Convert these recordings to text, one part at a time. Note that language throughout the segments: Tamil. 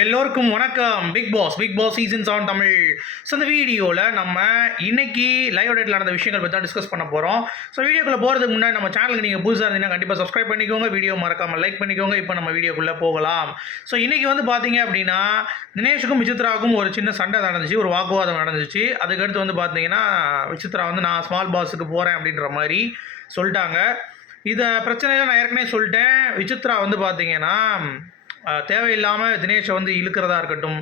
எல்லோருக்கும் வணக்கம். Big boss big boss season seven Tamil. So இந்த வீடியோவில் நம்ம இன்னைக்கு லைவ் டேட்டில் நடந்த விஷயங்கள் பற்றி தான் டிஸ்கஸ் பண்ண போகிறோம் ஸோ வீடியோக்குள்ளே போகிறதுக்கு முன்னாடி நம்ம சேனலுக்கு நீங்கள் புதுசாக இருந்தீங்கன்னா கண்டிப்பாக சப்ஸ்கிரைப் பண்ணிக்கோங்க. வீடியோ மறக்காமல் லைக் பண்ணிக்கோங்க. இப்போ நம்ம வீடியோக்குள்ளே போகலாம். ஸோ இன்றைக்கி வந்து பார்த்தீங்க அப்படின்னா தினேஷுக்கும் விசித்ராவுக்கும் ஒரு சின்ன சண்டை நடந்துச்சு. ஒரு வாக்குவாதம் நடந்துச்சு. அதுக்கடுத்து வந்து பார்த்தீங்கன்னா விசித்ரா வந்து நான் ஸ்மால் பாஸுக்கு போகிறேன் அப்படின்ற மாதிரி சொல்லிட்டாங்க. இதை பிரச்சனையில் நான் ஏற்கனவே சொல்லிட்டேன். விசித்ரா வந்து பார்த்தீங்கன்னா தேவையில்லாமல் தினேஷை வந்து இழுக்கிறதா இருக்கட்டும்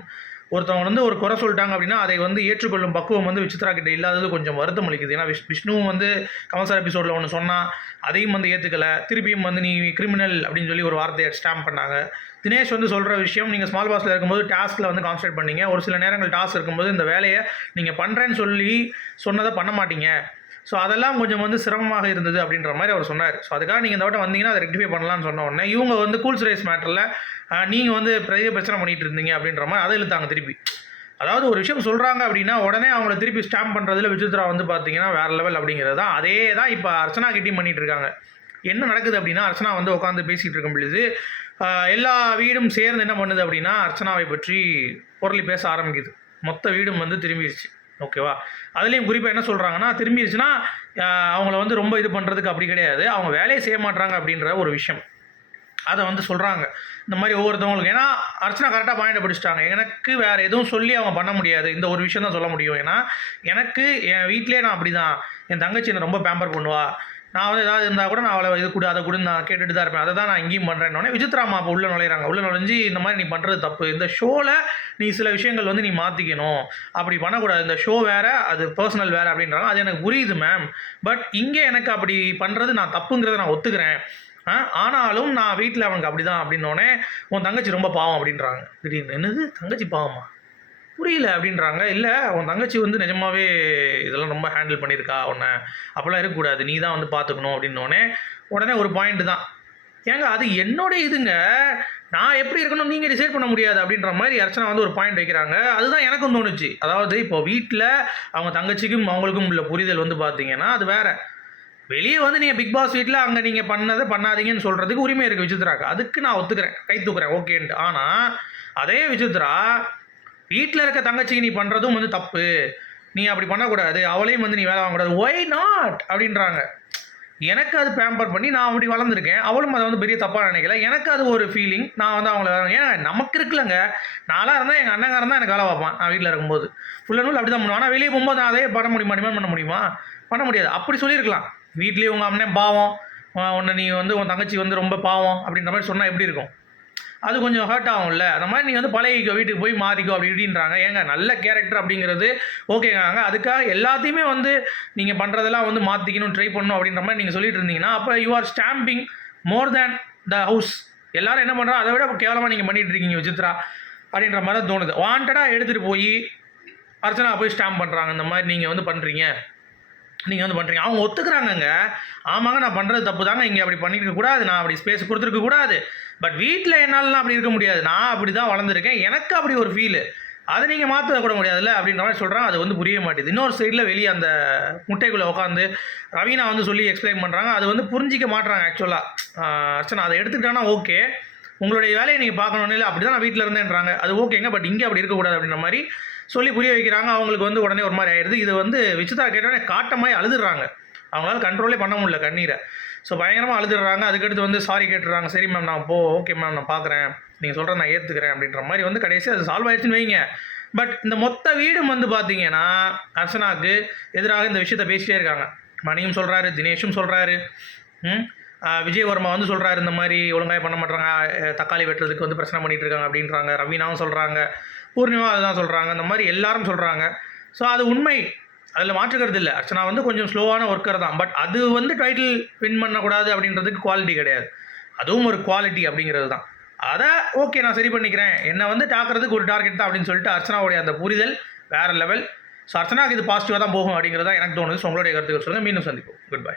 ஒருத்தவங்க வந்து ஒரு குறை சொல்லிட்டாங்க அப்படின்னா அதை வந்து ஏற்றுக்கொள்ளும் பக்குவம் வந்து விசித்ரா கிட்ட இல்லாதது கொஞ்சம் வருத்தம் அளிக்குது. ஏன்னா விஷ் விஷ்ணுவும் வந்து கமல்சார் எபிசோடில் ஒன்று சொன்னால் அதையும் வந்து ஏற்றுக்கலை திருப்பியும் வந்து நீ கிரிமினல் அப்படின்னு சொல்லி ஒரு வார்த்தையை ஸ்டாம்ப் பண்ணாங்க. தினேஷ் வந்து சொல்கிற விஷயம் நீங்கள் ஸ்மால் பாஸில் இருக்கும்போது டாஸ்கில் வந்து கான்சன்ட்ரேட் பண்ணீங்க. ஒரு சில நேரங்கள் டாஸ்க் இருக்கும்போது இந்த வேலையை நீங்கள் பண்ணுறேன்னு சொல்லி சொன்னதை பண்ண மாட்டீங்க. ஸோ அதெல்லாம் கொஞ்சம் வந்து சிரமமாக இருந்தது அப்படின்ற மாதிரி அவர் சொன்னார். ஸோ அதுக்காக நீங்கள் இந்த வட்டம் வந்தீங்கன்னா அதை ரெக்டிஃபை பண்ணலாம்னு சொன்ன உடனே இவங்க வந்து கூல்ஸ் ரைஸ் மேட்டரில் நீங்கள் வந்து பெரிய பிரச்சனை பண்ணிட்டு இருந்தீங்க அப்படின்ற மாதிரி அதை இழுத்தாங்க திருப்பி. அதாவது ஒரு விஷயம் சொல்கிறாங்க அப்படின்னா உடனே அவங்கள திருப்பி ஸ்டாம்ப் பண்ணுறதுல விசித்ரா வந்து பார்த்தீங்கன்னா வேறு லெவல் அப்படிங்கிறது தான் அதே தான் இப்போ அர்ச்சனா கிட்டையும் பண்ணிகிட்டு இருக்காங்க. என்ன நடக்குது அப்படின்னா அர்ச்சனா வந்து உட்காந்து பேசிகிட்டு இருக்கும் பொழுது எல்லா வீடும் சேர்ந்து என்ன பண்ணுது அப்படின்னா அர்ச்சனாவை பற்றி பொருளி பேச ஆரம்பிக்குது. மொத்த வீடும் வந்து திரும்பிடுச்சு ஓகேவா? அதுலேயும் குறிப்பாக என்ன சொல்கிறாங்கன்னா திரும்பிடுச்சுன்னா அவங்கள வந்து ரொம்ப இது பண்ணுறதுக்கு அப்படி கிடையாது. அவங்க வேலையை செய்ய மாட்றாங்க அப்படின்ற ஒரு விஷயம். அதை வந்து சொல்கிறாங்க இந்த மாதிரி ஒவ்வொருத்தவங்களுக்கு ஏன்னா அர்ச்சனா கரெக்டாக பாயிண்ட் படிச்சுட்டாங்க. எனக்கு வேறு எதுவும் சொல்லி அவங்க பண்ண முடியாது. இந்த ஒரு விஷயம் தான் சொல்ல முடியும். ஏன்னா எனக்கு என் வீட்டிலே நான் அப்படி தான் என் தங்கச்சி என்னை ரொம்ப பேம்பர் பண்ணுவா. நான் வந்து ஏதாவது இருந்தால் கூட நான் அவளை இது கூட அதை கூட நான் கேட்டுட்டு தான் இருப்பேன். அதை தான் நான் இங்கேயும் பண்ணுறேன்னொடனே விசித்ராமா அப்போ உள்ளே நுழையிறாங்க. உள்ளே நுழைஞ்சு இந்த மாதிரி நீ பண்ணுறது தப்பு. இந்த ஷோவில் நீ சில விஷயங்கள் வந்து நீ மாற்றிக்கணும் அப்படி பண்ணக்கூடாது. இந்த ஷோ வேறு அது பர்சனல் வேறு அப்படின்றாங்க. அது எனக்கு புரியுது மேம் பட் இங்கே எனக்கு அப்படி பண்ணுறது நான் தப்புங்கிறத நான் ஒத்துக்கிறேன். ஆனாலும் நான் வீட்டில் அவனுக்கு அப்படி தான் அப்படின்னோடனே உன் தங்கச்சி ரொம்ப பாவம் அப்படின்றாங்க. திடீர்னு என்னது? தங்கச்சி பாவமா? புரியல அப்படின்றாங்க. இல்லை உன் தங்கச்சி வந்து நிஜமாவே இதெல்லாம் ரொம்ப ஹேண்டில் பண்ணியிருக்கா உன்னை அப்போல்லாம் இருக்கக்கூடாது. நீ தான் வந்து பார்த்துக்கணும் அப்படின்னோடனே உடனே ஒரு பாயிண்ட் தான். ஏங்க அது என்னோட இதுங்க. நான் எப்படி இருக்கணும் நீங்கள் டிசைட் பண்ண முடியாது அப்படின்ற மாதிரி அர்ச்சனா வந்து ஒரு பாயிண்ட் வைக்கிறாங்க. அதுதான் எனக்கும் தோணுச்சு. அதாவது இப்போ வீட்டில் அவங்க தங்கச்சிக்கும் அவங்களுக்கும் உள்ள புரிதல் வந்து பார்த்தீங்கன்னா அது வேறு. வெளியே வந்து நீங்கள் பிக் பாஸ் வீட்டில் அங்கே நீங்கள் பண்ணதை பண்ணாதீங்கன்னு சொல்கிறதுக்கு உரிமை இருக்குது விசித்ராக்கு அதுக்கு நான் ஒத்துக்கிறேன். கை தூக்குறேன். ஓகேன்ட்டு. ஆனால் அதே விசித்ரா வீட்டில் இருக்க தங்கச்சிக்கு நீ பண்ணுறதும் வந்து தப்பு. நீ அப்படி பண்ணக்கூடாது. அவளையும் வந்து நீ வேலை வாங்கக்கூடாது. ஒய் நாட் அப்படின்றாங்க. எனக்கு அது பேம்பர் பண்ணி நான் அப்படி வளர்ந்துருக்கேன். அவளும் அதை வந்து பெரிய தப்பாக நினைக்கல. எனக்கு அது ஒரு ஃபீலிங் நான் வந்து அவங்கள ஏன்னா நமக்கு இருக்குல்லங்க. நாளாக இருந்தால் எங்கள் அண்ணங்காரன் தான் எனக்கு வேலை பார்ப்பான். நான் வீட்டில் இருக்கும்போது. ஃபுல் அண்ட் அப்படி தான் பண்ணுவான். ஆனால் வெளியே போகும்போது நான் அதே பண்ண முடியுமா டிமாண்ட் பண்ண முடியுமா? பண்ண முடியாது. அப்படி சொல்லியிருக்கலாம். வீட்லேயே உங்கள் அண்ணன் பாவம். உன்னை நீ வந்து உன் தங்கச்சி வந்து ரொம்ப பாவம் அப்படின்ற மாதிரி சொன்னால் எப்படி இருக்கும்? அது கொஞ்சம் ஹர்ட் ஆகும்ல. அந்த மாதிரி நீ வந்து பழகிக்கோ வீட்டுக்கு போய் மாறிக்கோ அப்படி இப்படின்றாங்க. ஏங்க நல்ல கேரக்டர் அப்படிங்கிறது ஓகேங்க அதுக்காக எல்லாத்தையுமே வந்து நீங்கள் பண்ணுறதெல்லாம் வந்து மாற்றிக்கணும் ட்ரை பண்ணணும் அப்படின்ற மாதிரி நீங்கள் சொல்லிட்டு இருந்தீங்கன்னா அப்போ you are stamping more than the house எல்லாரும் என்ன பண்ணுறோம் அதை விட கேவலமாக நீங்கள் பண்ணிட்டு இருக்கீங்க விசித்ரா அப்படின்ற மாதிரி தான் தோணுது. வாண்டடாக எடுத்துகிட்டு போய் அர்ச்சனா போய் ஸ்டாம்ப் பண்ணுறாங்க இந்த மாதிரி நீங்கள் வந்து பண்ணுறீங்க நீங்கள் வந்து பண்ணுறீங்க அவங்க ஒத்துக்கிறாங்கங்க. ஆமாங்க நான் பண்ணுறது தப்பு தாங்க இங்கே அப்படி பண்ணியிருக்க கூடாது. நான் அப்படி ஸ்பேஸ் கொடுத்துருக்க கூடாது. பட் வீட்டில் என்னாலலாம் அப்படி இருக்க முடியாது. நான் அப்படி தான் வளர்ந்துருக்கேன். எனக்கு அப்படி ஒரு ஃபீலு அதை நீங்கள் மாற்ற கூட முடியாதுல்ல? அப்படின்ற மாதிரி சொல்கிறாங்க அது வந்து புரிய மாட்டேது இன்னொரு சைடில் வெளியே அந்த முட்டைக்குள்ளே உட்காந்து ரவீனா வந்து சொல்லி எக்ஸ்பிளைன் பண்ணுறாங்க அது வந்து புரிஞ்சிக்க மாட்டுறாங்க ஆக்சுவலாக அர்ச்சனா அதை எடுத்துக்கிட்டானா ஓகே உங்களுடைய வேலையை நீங்கள் பார்க்கணும் இல்லை அப்படி தான் நான் வீட்டில் இருந்தேன்றாங்க. அது ஓகேங்க பட் இங்கே அப்படி இருக்கக்கூடாது அப்படின்ற மாதிரி சொல்லி புரிய வைக்கிறாங்க. அவங்களுக்கு வந்து உடனே ஒரு மாதிரி ஆயிடுது. இது வந்து விசிதா கேட்டோடனே காட்டமாய் அழுதுடுறாங்க அவங்களால கண்ட்ரோலே பண்ண முடியல கண்ணீரை. ஸோ பயங்கரமாக அழுதுடுறாங்க அதுக்கடுத்து வந்து சாரி கேட்டுறாங்க. சரி மேம் நான் போ ஓகே மேம் நான் பார்க்குறேன். நீங்கள் சொல்கிறேன் நான் ஏற்றுக்கிறேன் அப்படின்ற மாதிரி வந்து கடைசி அது சால்வ் ஆயிடுச்சுன்னு வைங்க. பட் இந்த மொத்த வீடும் வந்து பார்த்தீங்கன்னா அர்ச்சனாவுக்கு எதிராக இந்த விஷயத்த பேசிட்டே இருக்காங்க. மணியும் சொல்கிறாரு தினேஷும் சொல்கிறாரு விஜயவர்மா வந்து சொல்கிறாரு இந்த மாதிரி ஒழுங்காக பண்ண மாட்டாங்க தக்காளி வெட்டுறதுக்கு வந்து பிரச்சனை பண்ணிகிட்ருக்காங்க இருக்காங்க அப்படின்றாங்க. ரவீனாவும் சொல்கிறாங்க பூர்ணிமா அதுதான் சொல்கிறாங்க இந்த மாதிரி எல்லாரும் சொல்கிறாங்க ஸோ அது உண்மை. அதில் மாற்றுக்கிறது இல்லை. அர்ச்சனா வந்து கொஞ்சம் ஸ்லோவான ஒர்க்கர் தான். பட் அது வந்து டைட்டில் வின் பண்ணக்கூடாது அப்படின்றதுக்கு குவாலிட்டி கிடையாது. அதுவும் ஒரு குவாலிட்டி அப்படிங்கிறது தான். அதை ஓகே நான் சரி பண்ணிக்கிறேன். என்னை வந்து தாக்குறதுக்கு ஒரு டார்கெட் தான் அப்படின்னு சொல்லிட்டு அர்ச்சனாவுடைய அந்த புரிதல் வேறு லெவல் ஸோ அர்ச்சனாக்கு இது பாசிட்டிவாக தான் போகும் அப்படிங்கிறதா எனக்கு தோணுது. ஸோ உங்களுடைய கருத்துக்கள் சொல்லுங்கள் மீண்டும் சந்திப்போம். Good bye